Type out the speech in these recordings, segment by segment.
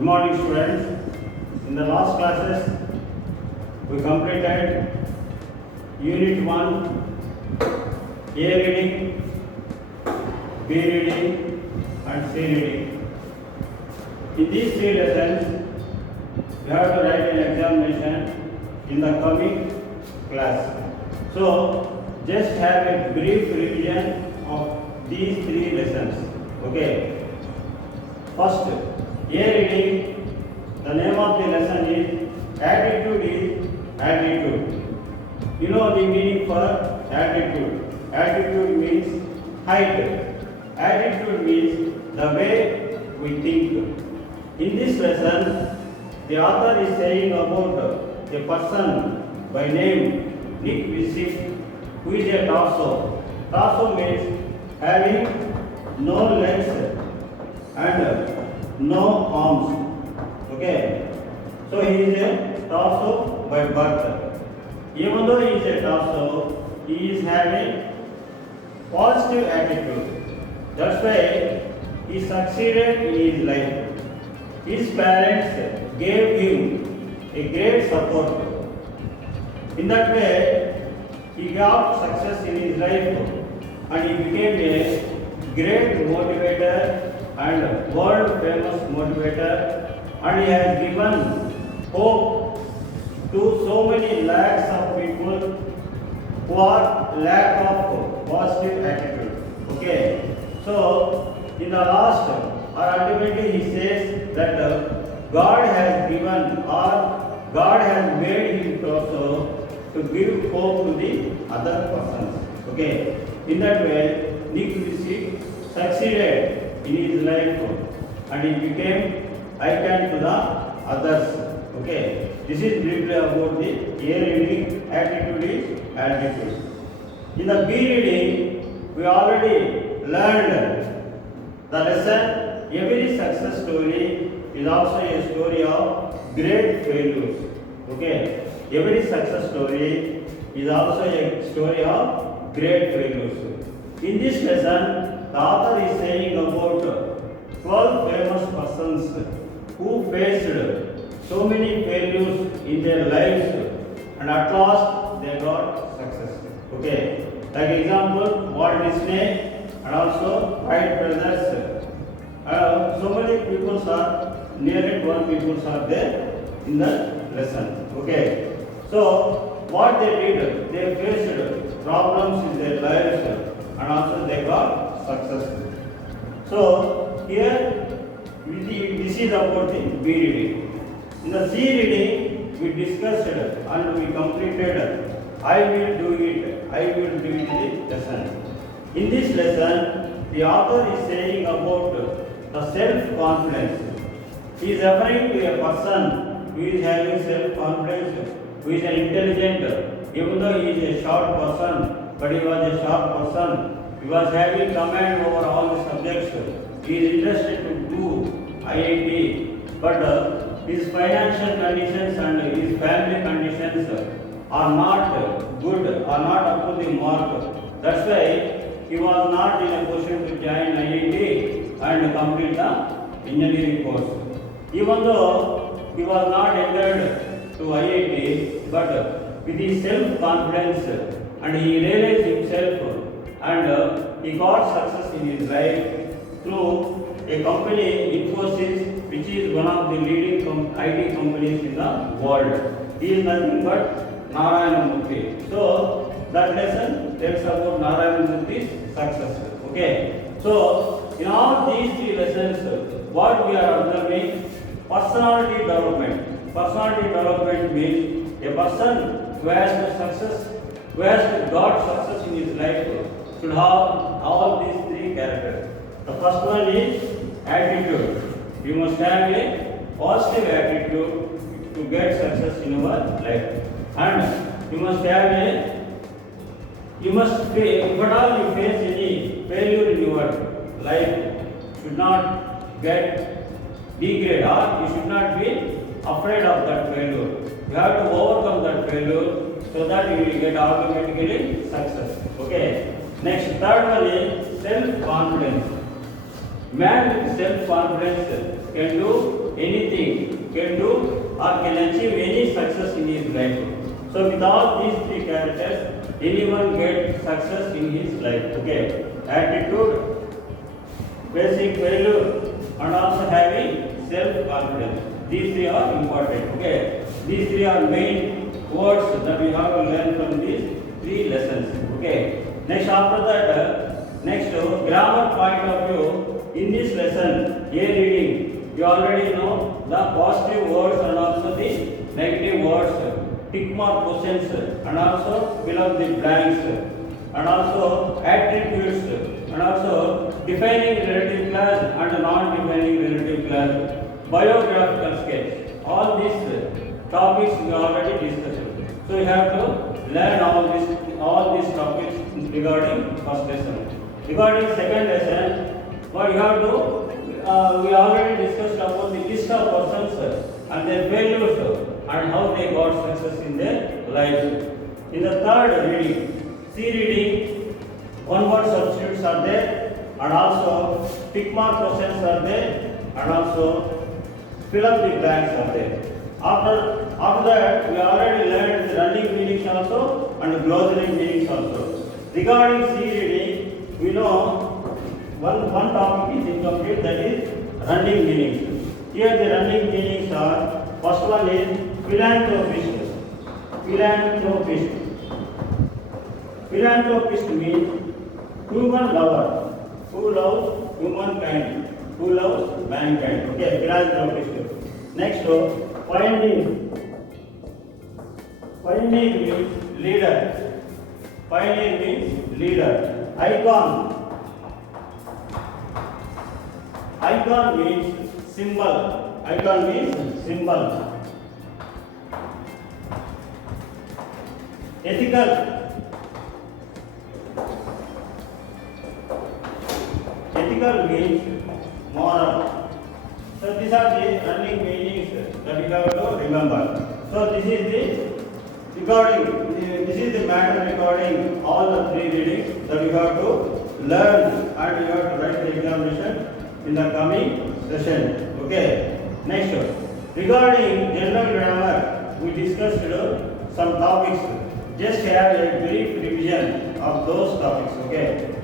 Good morning, students. In the last classes, we completed Unit 1, A reading, B reading, and C reading. In these three lessons, you have to write an examination in the coming class. So, just have a brief revision of these three lessons. Okay. First, A reading, the name of the lesson is Attitude is Attitude. You know the meaning for attitude. Attitude means height. Attitude means the way we think. In this lesson, the author is saying about a person by name Nick Vujicic, who is a torso. Torso means having no legs and no arms. Okay. So he is a torso by birth. Even though he is a torso, he is having positive attitude. That's why he succeeded in his life. His parents gave him a great support. In that way, he got success in his life and he became a great motivator and world famous motivator, and he has given hope to so many lakhs of people who are lack of positive attitude. Okay. So in the last, or ultimately he says that God has given or God has made him also to give hope to the other persons. Okay. In that way, Nick Vujicic succeeded in his life and he became icon to the others. Okay. This is briefly about the A reading, attitude is attitude. In the B reading, we already learned the lesson. Every success story is also a story of great failures. Okay. Every success story is also a story of great failures. In this lesson, the author is saying about 12 famous persons who faced so many failures in their lives and at last they got success. Okay. Like example, Walt Disney and also Wright brothers. So many people are, nearly 12 people are there in the lesson. Okay. So what they did, they faced problems in their lives and also they got success. So here this is about the B reading. In the C reading, we discussed and we completed I will do it the lesson. In this lesson, the author is saying about the self-confidence. He is referring to a person who is having self-confidence, who is an intelligent, even though he is a short person, but he was a sharp person. He was having command over all the subjects. He is interested to do IIT, but his financial conditions and his family conditions are not good, are not up to the mark. That's why he was not in a position to join IIT and complete the engineering course. Even though he was not entered to IIT, but with his self-confidence and he realized himself and he got success in his life through a company, Infosys, which is one of the leading IT companies in the world. He is nothing but Narayana Murthy. So that lesson tells about Narayana Murthy's success. Okay. So in all these three lessons, what we are observing, personality development. Personality development means a person who has the success, who has got success in his life, should have all these three characters. The first one is attitude. You must have a positive attitude to get success in your life. And you must have if at all you face any failure in your life, should not get degrade or you should not be afraid of that failure. You have to overcome that failure so that you will get automatically success. Okay. Next, third one is self-confidence. Man with self-confidence can do anything. or can achieve any success in his life. So with all these three characters, anyone get success in his life. Okay, attitude, basic value, and also having self-confidence. These three are important. Okay, these three are main words that we have to learn from these three lessons. Okay, next after that, next grammar point of view. In this lesson, A reading, you already know the positive words and also the negative words, tick mark questions, and also fill up the blanks, and also attributes, and also defining relative class and non-defining relative class, biographical sketch. All these topics we already discussed. So you have to learn all these topics regarding first lesson. Regarding second lesson, what you have to, we already discussed about the list of persons and their failures and how they got success in their lives. In the third reading, C reading, one word substitutes are there, and also tick mark questions are there, and also fill up the blanks are there. After that, we already learned the running meanings also and glossary meanings also. Regarding C reading, we know one topic is incomplete, that is running meanings. Here the running meanings are, first one is philanthropist. Philanthropist. Philanthropist means human lover, who loves humankind, who loves mankind. Okay, philanthropist. Next, pioneer. Pioneer means leader. Pioneer means leader. Icon. Icon means symbol. Icon means symbol. Ethical. Ethical means moral. So these are the running meanings that you have to remember. So this is the recording. This is the matter regarding all the three readings that you have to learn and you have to write the examination in the coming session. Okay. Next, regarding general grammar, we discussed some topics. Just have a brief revision of those topics. Okay.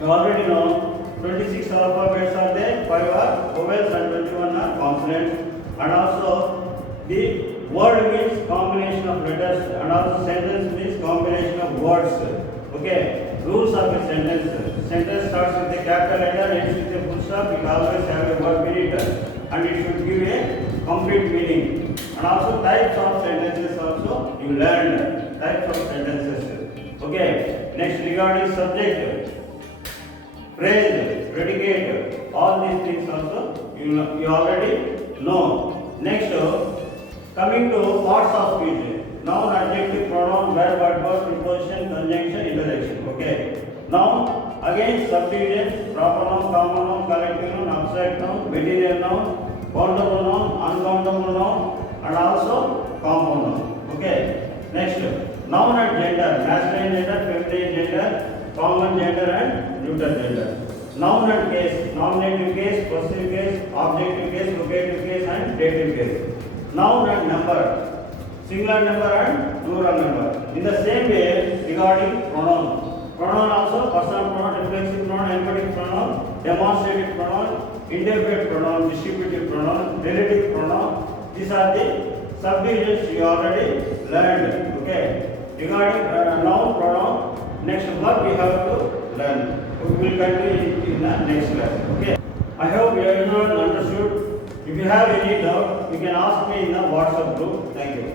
You already know 26 alphabets are there, 5 are vowels and 21 are consonants. And also the word means combination of letters, and also sentence means combination of words. Okay. Rules of a sentence. Sentence starts with a capital letter, ends with a full stop. It always have a word beneath it, and it should give a complete meaning. And also types of sentences also you learned types of sentences. Okay. Next, regarding subject, phrase, predicate, all these things also you already know. Next, coming to parts of speech. Noun, adjective, pronoun, verb, adverb, preposition, conjunction, interjection. Okay. Now, again subdivision, proper noun, common noun, collective noun, abstract noun, material noun, countable noun, uncountable noun, and also compound noun. Okay. Next, noun and gender, masculine gender, feminine gender, common gender, and neutral gender. Noun and case, nominative case, possessive case, objective case, locative case, and dative case. Noun and number, singular number and plural number. In the same way, regarding pronoun. Pronoun also personal pronoun, reflexive pronoun, emphatic pronoun, demonstrative pronoun, indefinite pronoun, distributive pronoun, relative pronoun. These are the subdivisions you already learned. Okay. Regarding noun, pronoun, next what we have to learn. We will continue in the next class. Okay. I hope everyone understood. If you have any doubt, you can ask me in the WhatsApp group. Thank you.